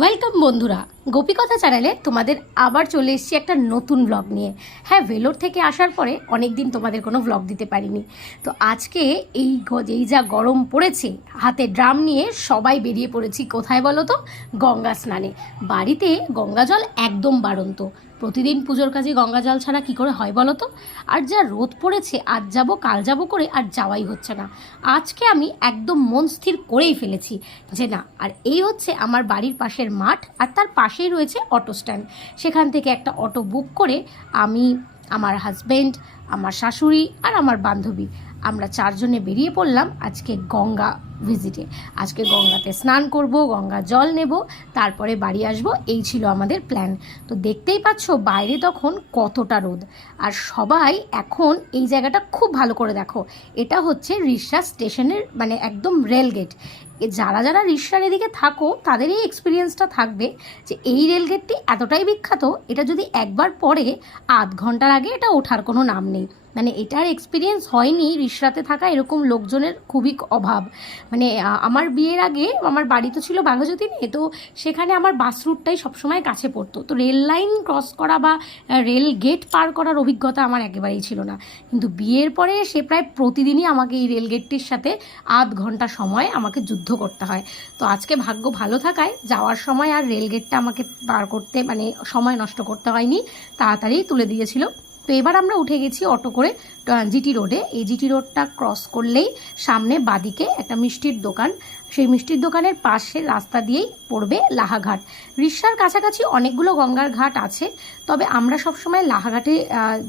Welcome বন্ধুরা, গোপীকথা চ্যানেলে তোমাদের আবার চলে এসেছি একটা নতুন ব্লগ নিয়ে। হ্যাঁ, ভেলোর থেকে আসার পরে অনেক দিন তোমাদের কোনো ব্লগ দিতে পারিনি। তো আজকে এই যা গরম পড়েছে, হাতে ড্রাম নিয়ে সবাই বেরিয়ে পড়েছি। কোথায় বলো তো? গঙ্গা স্নানে। বাড়িতে গঙ্গা জল একদম বাড়ন্ত। প্রতিদিন পুজোর কাজে গঙ্গা জল ছাড়া কী করে হয় বলো তো? আর যা রোদ পড়েছে, আজ যাব কাল যাব করে আর যাওয়াই হচ্ছে না। আজকে আমি একদম মন স্থির করেই ফেলেছি যে না। আর এই হচ্ছে আমার বাড়ির পাশের মাঠ, আর তার পাশেই রয়েছে অটো স্ট্যান্ড। সেখান থেকে একটা অটো বুক করে আমি, আমার হাজব্যান্ড, আমার শাশুড়ি আর আমার বান্ধবী, আমরা চারজনে বেরিয়ে পড়লাম আজকে গঙ্গা ভিজিটে। আজকে গঙ্গাতে স্নান করব, গঙ্গা জল নেব, তারপরে বাড়ি আসব। এই ছিল আমাদের প্ল্যান। তো দেখতেই পাচ্ছ বাইরে তখন কতটা রোদ। আর সবাই এখন এই জায়গাটা খুব ভালো করে দেখো, এটা হচ্ছে রিষড়া স্টেশনের মানে একদম রেল গেট। যারা যারা রিষড়ার এদিকে থাকো তাদের এই এক্সপিরিয়েন্সটা থাকবে যে এই রেলগেটটি এতটাই বিখ্যাত, এটা যদি একবার পড়ে আধ ঘন্টার আগে এটা ওঠার কোনো নাম নেই। মানে এটার এক্সপিরিয়েন্স হয়নি রিষড়াতে থাকা এরকম লোকজনের খুবই অভাব। মানে আমার বিয়ের আগে আমার বাড়ি তো ছিল বাঘাযতীনে, তো সেখানে আমার বাস রুটটাই সবসময় কাছে পড়তো। তো রেল লাইন ক্রস করা বা রেল গেট পার করার অভিজ্ঞতা আমার একেবারেই ছিল না। কিন্তু বিয়ের পরে সে প্রায় প্রতিদিনই আমাকে এই রেল গেটটির সাথে আধ ঘন্টা সময় আমাকে যুদ্ধ করতে হয়। তো আজকে ভাগ্য ভালো থাকায় যাওয়ার সময় আর রেল গেটটা আমাকে পার করতে মানে সময় নষ্ট করতে হয়নি, তাড়াতাড়ি তুলে দিয়েছিল। তো এবার আমরা উঠে গেছি অটো করে জিটি রোডে। এই জিটি রোডটা ক্রস করলেই সামনে বাদিকে একটা মিষ্টির দোকান, সেই মিষ্টির দোকানের পাশে রাস্তা দিয়েই পড়বে লাহাঘাট। রিষড়ার কাছাকাছি অনেকগুলো গঙ্গার ঘাট আছে, তবে আমরা সবসময় লাহাঘাটে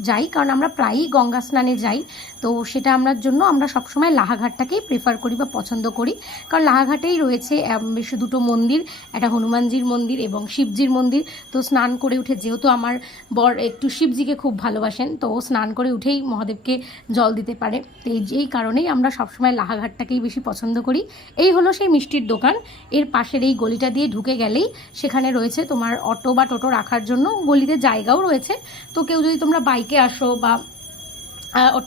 যাই, কারণ আমরা প্রায়ই গঙ্গা স্নানে যাই। তো সেটা আমরা জন্য আমরা সবসময় লাহাঘাটটাকেই প্রেফার করি বা পছন্দ করি, কারণ লাহাঘাটেই রয়েছে বেশ দুটো মন্দির, একটা হনুমানজির মন্দির এবং শিবজির মন্দির। তো স্নান করে উঠে, যেহেতু আমার বর একটু শিবজিকে খুব ভালোবাসেন, তো স্নান করে উঠেই মহাদেবকে জল দিতে পারে। তো এই কারণেই আমরা সবসময় লাহাঘাটটাকেই বেশি পছন্দ করি। এই হলো সেই মিষ্টির দোকান। এর পাশের এই গলিটা দিয়ে ঢুকে গেলেই সেখানে রয়েছে তোমার অটো বা টোটো রাখার জন্য, গলিতে জায়গাও রয়েছে। তো কেউ যদি তোমরা বাইকে আসো বা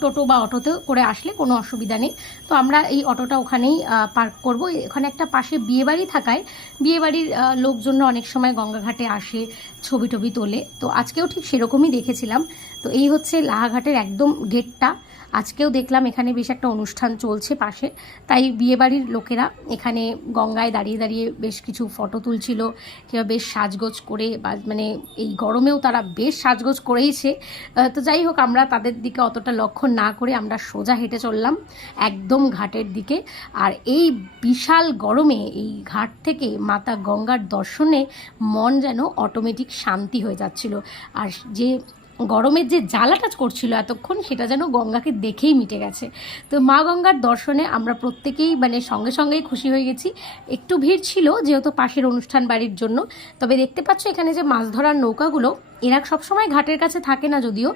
টোটো বা অটোতে করে আসলে কোনো অসুবিধা নেই। তো আমরা এই অটোটা ওখানেই পার্ক করব। এখানে একটা পাশে বিয়েবাড়ি থাকায় বিয়েবাড়ির লোকজনরা অনেক সময় গঙ্গাঘাটে আসে, ছবি টবি তোলে। তো আজকেও ঠিক সেরকমই দেখেছিলাম। তো এই হচ্ছে লাহাঘাটের একদম গেটটা। আজকেও দেখলাম এখানে বেশ একটা অনুষ্ঠান চলছে পাশে, তাই বিয়েবাড়ির লোকেরা এখানে গঙ্গায় দাঁড়িয়ে দাঁড়িয়ে বেশ কিছু ফটো তুলছিল, কিংবা বেশ সাজগোজ করে, বা মানে এই গরমেও তারা বেশ সাজগোজ করেইছে। তো যাই হোক, আমরা তাদের দিকে অতটা লক্ষ্য না করে আমরা সোজা হেঁটে চললাম একদম ঘাটের দিকে। আর এই বিশাল গরমে এই ঘাট থেকে মাতা গঙ্গার দর্শনে মন যেন অটোমেটিক শান্তি হয়ে যাচ্ছিল। আর যে গরমের যে জ্বালাটা করছিল এতক্ষণ, সেটা যেন গঙ্গাকে দেখেই মিটে গেছে। তো মা গঙ্গার দর্শনে আমরা প্রত্যেকেই মানে সঙ্গে সঙ্গেই খুশি হয়ে গেছি। একটু ভিড় ছিল যেহেতু পাশের অনুষ্ঠান বাড়ির জন্য। তবে দেখতে পাচ্ছ এখানে যে মাছ ধরার নৌকাগুলো, এরা সবসময় ঘাটের কাছে থাকে না যদিও,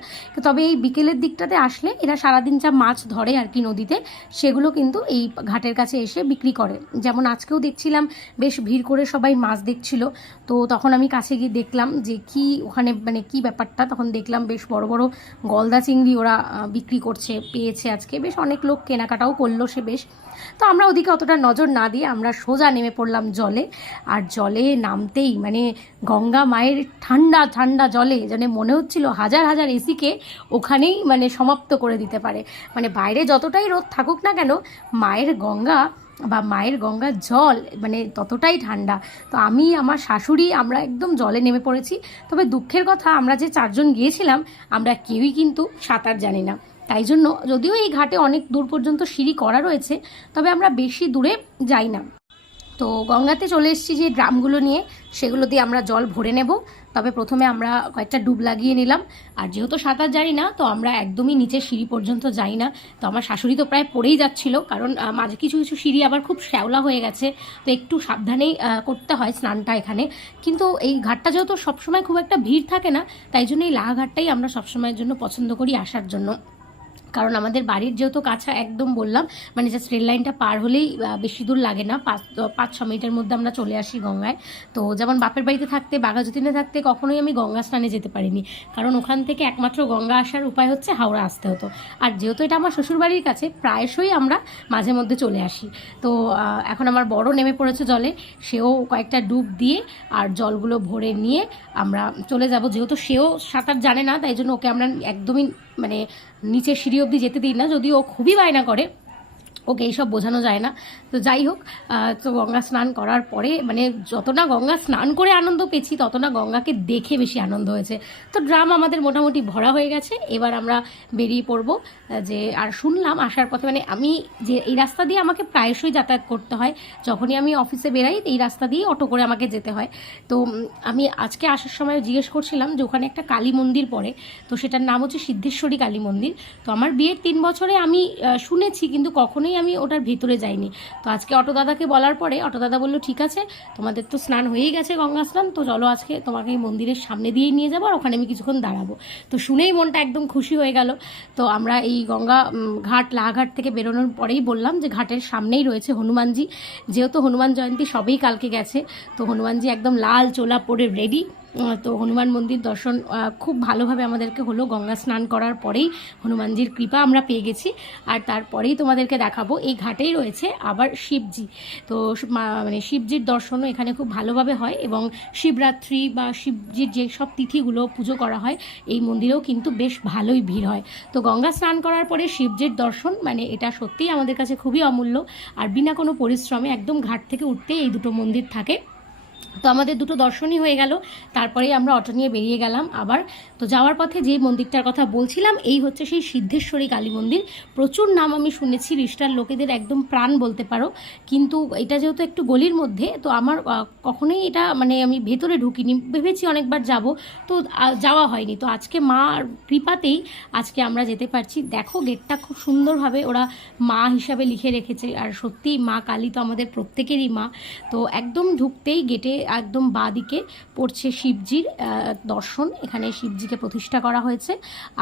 তবে এই বিকেলের দিকটাতে আসলে এরা সারাদিন যা মাছ ধরে আর কি নদীতে, সেগুলো কিন্তু এই ঘাটের কাছে এসে বিক্রি করে। যেমন আজকেও দেখছিলাম বেশ ভিড় করে সবাই মাছ দেখছিল। তো তখন আমি কাছে গিয়ে দেখলাম যে কি ওখানে মানে কি ব্যাপারটা, তখন দেখলাম বেশ বড় বড় গলদা চিংড়ি ওরা বিক্রি করছে, পেয়েছে আজকে, বেশ অনেক লোক কেনাকাটাও করলো সে বেশ। তো আমরা ওদিকে অতটা নজর না দিয়ে আমরা সোজা নেমে পড়লাম জলে। আর জলে নামতেই মানে গঙ্গা মায়ের ঠান্ডা ঠান্ডা জলে যেন মনে হচ্ছিল হাজার হাজার এসিকে ওখানেই মানে সমাপ্ত করে দিতে পারে। মানে বাইরে যতটাই রোদ থাকুক না কেন, মায়ের গঙ্গা বা মায়ের গঙ্গার জল মানে ততটাই ঠান্ডা। তো আমি, আমার শাশুড়ি, আমরা একদম জলে নেমে পড়েছি। তবে দুঃখের কথা, আমরা যে চারজন গিয়েছিলাম আমরা কেউই কিন্তু সাঁতার জানি না। তাই জন্য যদিও এই ঘাটে অনেক দূর পর্যন্ত সিঁড়ি করা রয়েছে, তবে আমরা বেশি দূরে যাই না। তো গঙ্গাতে চলে এসেছি যে ড্রামগুলো নিয়ে, সেগুলো দিয়ে আমরা জল ভরে নেব। তবে প্রথমে আমরা কয়েকটা ডুব লাগিয়ে নিলাম। আর যেহেতু সাঁতার জানি না, তো আমরা একদমই নিচে সিঁড়ি পর্যন্ত যাই না। তো আমার শাশুড়ি তো প্রায় পড়েই যাচ্ছিল, কারণ মাঝে কিছু কিছু সিঁড়ি আবার খুব শ্যাওলা হয়ে গেছে। তো একটু সাবধানেই করতে হয় স্নানটা এখানে। কিন্তু এই ঘাটটা যেহেতু সবসময় খুব একটা ভিড় থাকে না, তাই জন্য এই লাহাঘাটটাই আমরা সবসময়ের জন্য পছন্দ করি আসার জন্য। কারণ আমাদের বাড়ির যেহেতু কাছে একদম বললাম, মানে জাস্ট রেল লাইনটা পার হলেই বেশি দূর লাগে না, 5-6 মিনিটের মধ্যে আমরা চলে আসি গঙ্গায়। তো যেমন বাপের বাড়িতে থাকতে, বাঘাযতীনে থাকতে কখনোই আমি গঙ্গা স্নানে যেতে পারিনি, কারণ ওখান থেকে একমাত্র গঙ্গা আসার উপায় হচ্ছে হাওড়া আসতে হতো। আর যেহেতু এটা আমার শ্বশুরবাড়ির কাছে, প্রায়শই আমরা মাঝে মধ্যে চলে আসি। তো এখন আমার বড় নেমে পড়েছে জলে, সেও কয়েকটা ডুব দিয়ে আর জলগুলো ভরে নিয়ে আমরা চলে যাব। যেহেতু সেও সাঁতার জানে না, তাই জন্য ওকে আমরা একদমই মানে নিচে সিঁড়ি অবধি যেতে দিই না, যদিও ও খুবই বায়না করে, ওকে এইসব বোঝানো যায় না। তো যাই হোক, তো গঙ্গা স্নান করার পরে মানে যত না গঙ্গা স্নান করে আনন্দ পেয়েছি, তত না গঙ্গাকে দেখে বেশি আনন্দ হয়েছে। তো ড্রাম আমাদের মোটামুটি ভরা হয়ে গেছে, এবার আমরা বেরিয়ে পড়ব। যে আর শুনলাম আসার পথে, মানে আমি যে এই রাস্তা দিয়ে আমাকে প্রায়শই যাতায়াত করতে হয়, যখনই আমি অফিসে বেরাই এই রাস্তা দিয়ে অটো করে আমাকে যেতে হয়। তো আমি আজকে আসার সময় জিজ্ঞেস করছিলাম যে ওখানে একটা কালী মন্দির পড়ে, তো সেটার নাম হচ্ছে সিদ্ধেশ্বরী কালী মন্দির। তো আমার বিয়ের 3 বছরে আমি শুনেছি, কিন্তু কখনোই আমি ওটার ভেতরে যাইনি। তো আজকে অটো দাদাকে বলার পরে অটো দাদা বললো ঠিক আছে, তোমাদের তো স্নান হয়েই গেছে, গঙ্গা স্নান, তো চলো আজকে তোমাকে এই মন্দিরের সামনে দিয়েই নিয়ে যাবো, আর ওখানে আমি কিছুক্ষণ দাঁড়াবো। তো শুনেই মনটা একদম খুশি হয়ে গেল। তো আমরা এই গঙ্গা ঘাট লাহাঘাট থেকে বেরোনোর পরেই বললাম যে ঘাটের সামনেই রয়েছে হনুমানজি। যেহেতু হনুমান জয়ন্তী সবেই কালকে গেছে, তো হনুমানজি একদম লাল চোলা পরে রেডি। তো হনুমান মন্দির দর্শন খুব ভালোভাবে আমাদেরকে হলো। গঙ্গা স্নান করার পরেই হনুমানজির কৃপা আমরা পেয়ে গেছি। আর তারপরেই তোমাদেরকে দেখাবো, এই ঘাটেই রয়েছে আবার শিবজি। তো মানে শিবজির দর্শনও এখানে খুব ভালোভাবে হয়, এবং শিবরাত্রি বা শিবজির যে সব তিথিগুলো পুজো করা হয় এই মন্দিরেও কিন্তু বেশ ভালোই ভিড় হয়। তো গঙ্গা স্নান করার পরে শিবজির দর্শন, মানে এটা সত্যিই আমাদের কাছে খুবই অমূল্য। আর বিনা কোনো পরিশ্রমে একদম ঘাট থেকে উঠতে এই দুটো মন্দির থাকে। তো আমাদের দুটো দর্শনই হয়ে গেল, তারপরেই আমরা অটো নিয়ে বেরিয়ে গেলাম আবার। তো যাওয়ার পথে যে মন্দিরটার কথা বলছিলাম, এই হচ্ছে সেই সিদ্ধেশ্বরী কালী মন্দির। প্রচুর নাম আমি শুনেছি, রিষ্টার লোকেদের একদম প্রাণ বলতে পারো, কিন্তু এটা যেহেতু একটু গলির মধ্যে, তো আমার কখনোই এটা মানে আমি ভেতরে ঢুকিনি, ভেবেছি অনেকবার যাব, তো যাওয়া হয়নি। তো আজকে মার কৃপাতেই আজকে আমরা যেতে পারছি। দেখো গেটটা খুব সুন্দরভাবে ওরা মা হিসাবে লিখে রেখেছে, আর সত্যিই মা কালী তো আমাদের প্রত্যেকেরই মা। তো একদম ঢুকতেই গেটে একদম বাঁ দিকে পড়ছে শিবজির দর্শন, এখানে শিবজিকে প্রতিষ্ঠা করা হয়েছে।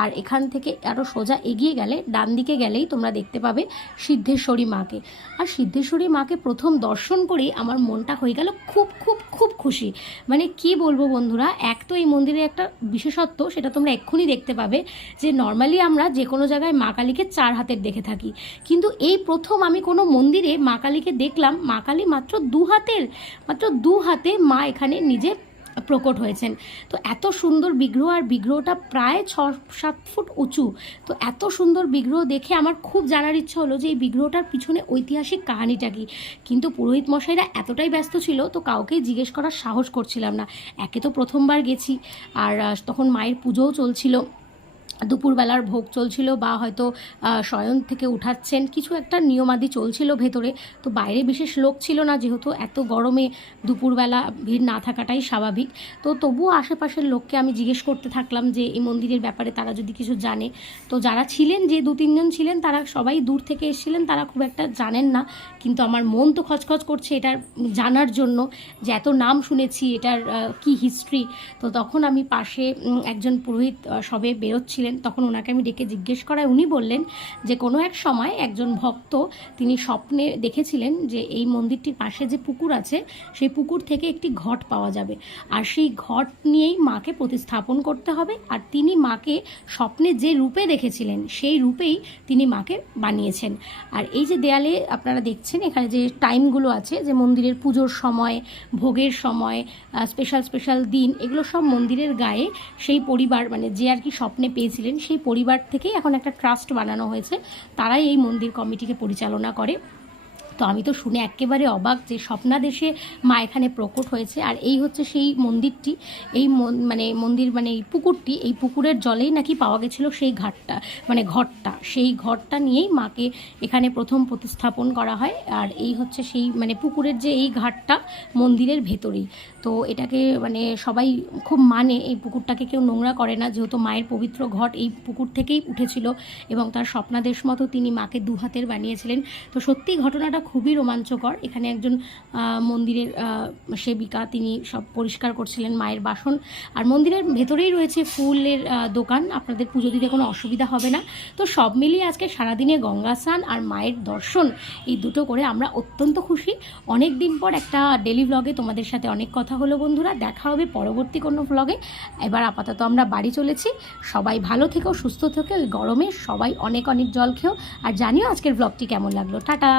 আর এখান থেকে আরও সোজা এগিয়ে গেলে ডান দিকে গেলেই তোমরা দেখতে পাবে সিদ্ধেশ্বরী মাকে। আর সিদ্ধেশ্বরী মাকে প্রথম দর্শন করেই আমার মনটা হয়ে গেল খুব খুব খুব খুশি। মানে কি বলবো বন্ধুরা, এক তো এই মন্দিরের একটা বিশেষত্ব, সেটা তোমরা এক্ষুনি দেখতে পাবে, যে নর্মালি আমরা যে কোনো জায়গায় মা কালীকে 4 হাতের দেখে থাকি, কিন্তু এই প্রথম আমি কোনো মন্দিরে মা কালীকে দেখলাম মা কালী মাত্র 2 হাতের, মাত্র 2 হাতে মা এখানে নিজে প্রকট হয়েছেন। তো এত সুন্দর বিগ্রহ, আর বিগ্রহটা প্রায় 6-7 ফুট উঁচু। তো এত সুন্দর বিগ্রহ দেখে আমার খুব জানার ইচ্ছা হলো যে এই বিগ্রহটার পিছনে ঐতিহাসিক কাহিনীটা কি, কিন্তু পুরোহিত মশাইরা এতটাই ব্যস্ত ছিল, তো কাউকেই জিজ্ঞেস করার সাহস করছিলাম না। একে তো প্রথমবার গেছি, আর তখন মায়ের পুজোও চলছিল, দুপুরবেলার ভোগ চলছিল, বা হয়তো শয়ন থেকে উঠাচ্ছেন, কিছু একটা নিয়মাদি চলছিল ভেতরে। তো বাইরে বিশেষ লোক ছিল না, যেহেতু এত গরমে দুপুরবেলা ভিড় না থাকাটাই স্বাভাবিক। তো তবুও আশেপাশের লোককে আমি জিজ্ঞেস করতে থাকলাম যে এই মন্দিরের ব্যাপারে তারা যদি কিছু জানে। তো যারা ছিলেন, যে 2-3 জন ছিলেন, তারা সবাই দূর থেকে এসেছিলেন, তারা খুব একটা জানেন না। কিন্তু আমার মন তো খচখচ করছে এটার জানার জন্য, যে এত নাম শুনেছি, এটার কি হিস্ট্রি। তো তখন আমি পাশে একজন পুরোহিত সবে বেরোচ্ছিলেন, তখন ওনাকে আমি ডেকে জিজ্ঞেস করায় উনি বললেন যে কোনো এক সময় একজন ভক্ত তিনি স্বপ্নে দেখেছিলেন যে এই মন্দিরটির পাশে যে পুকুর আছে, সেই পুকুর থেকে একটি ঘট পাওয়া যাবে, আর সেই ঘট নিয়েই মাকে প্রতিস্থাপন করতে হবে। আর তিনি মাকে স্বপ্নে যে রূপে দেখেছিলেন সেই রূপেই তিনি মাকে বানিয়েছেন। আর এই যে দেয়ালে আপনারা দেখছেন এখানে যে টাইমগুলো আছে, যে মন্দিরের পুজোর সময়, ভোগের সময়, স্পেশাল দিন, এগুলো সব মন্দিরের গায়ে সেই পরিবার, মানে যে আর কি স্বপ্নে পেয়েছিলেন সেই পরিবার থেকেই এখন একটা ট্রাস্ট বানানো হয়েছে, তারাই এই মন্দির কমিটিকে পরিচালনা করে। তো আমি তো শুনে একেবারে অবাক যে স্বপ্নাদেশে মা এখানে প্রকট হয়েছে। আর এই হচ্ছে সেই মন্দিরটি, এই মানে এই পুকুরটি, এই পুকুরের জলেই নাকি পাওয়া গেছিলো সেই ঘাটটা, মানে ঘরটা, সেই ঘরটা নিয়েই মাকে এখানে প্রথম প্রতিস্থাপন করা হয়। আর এই হচ্ছে সেই মানে পুকুরের যে এই ঘাটটা মন্দিরের ভেতরেই। তো এটাকে মানে সবাই খুব মানে, এই পুকুরটাকে কেউ নোংরা করে না, যেহেতু মায়ের পবিত্র ঘট এই পুকুর থেকেই উঠেছিল, এবং তার স্বপ্নাদেশ মতো তিনি মাকে 2 হাতের বানিয়েছিলেন। তো সত্যি ঘটনাটা খুবই রোমাঞ্চকর। এখানে একজন মন্দিরের সেবিকা, তিনি সব পরিষ্কার করছিলেন মায়ের বাসন। আর মন্দিরের ভেতরেই রয়েছে ফুলের দোকান, আপনাদের পুজো দিতে কোনো অসুবিধা হবে না। তো সব মিলিয়ে আজকে সারাদিনে গঙ্গা স্নান আর মায়ের দর্শন এই দুটো করে আমরা অত্যন্ত খুশি। অনেক দিন পর একটা ডেলি ব্লগে তোমাদের সাথে অনেক কথা হলো বন্ধুরা, দেখা হবে পরবর্তী কোনো ব্লগে। এবার আপাতত আমরা বাড়ি চলেছি। সবাই ভালো থেকো, সুস্থ থেকো, গরমে সবাই অনেক অনেক জল খেও, আর জানিও আজকের ব্লগটি কেমন লাগলো। টাটা।